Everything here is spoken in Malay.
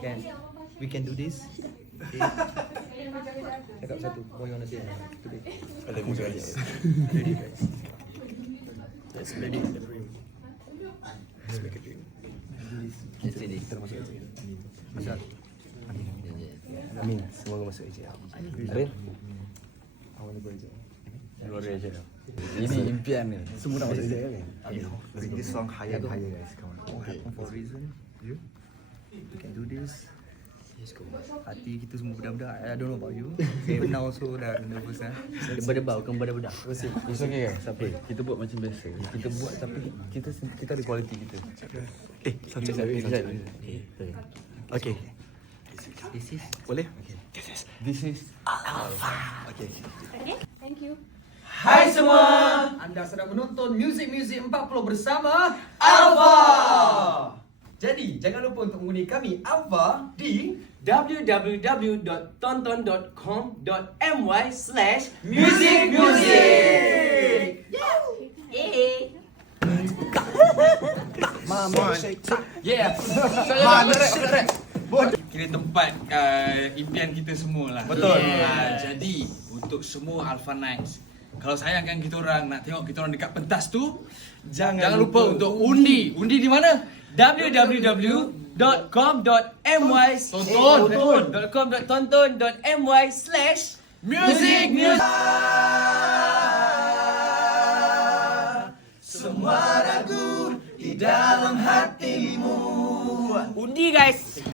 can we can do this. Cakap satu. What you wanna say today? I love you guys. Ready guys. Let's make it a dream. Let's make a dream. Kita kita masuk AJ. Masuk. Amin. Amin. Semoga masuk AJ. Amin. I wanna go Luar biasa. Ini impian ni. Semua nak masuk AJ kan? Okay, bring this song higher and higher, guys. Come on. All for reason. You? This. Go. Hati kita semua budak-budak. I don't know about you. Okay, now also dah nervous eh. Debar-debar bukan budak-budak. It's okay guys. Tapi kita buat macam biasa. Kita buat tapi kita kita ada quality kita. Eh, sunset. Sunset. Okay. This is Boleh? This is Okay. Thank you. Hai semua. Anda sedang menonton Music Music 40 bersama Alpha. Jadi, jangan lupa untuk mengundi kami Alpha di www.tonton.com.my slash Music Music. Mama, shake. Yeah. Kira tempat uh, impian kita semua lah. Betul. Uh, jadi untuk semua Alpha Nights, kalau sayangkan kita orang nak tengok kita orang dekat pentas tu, Jangan, jangan lupa untuk undi. Undi di mana? www.com.my Tonton. .com.tonton.my slash Music Music. Semua ragu di dalam hatimu. Undi guys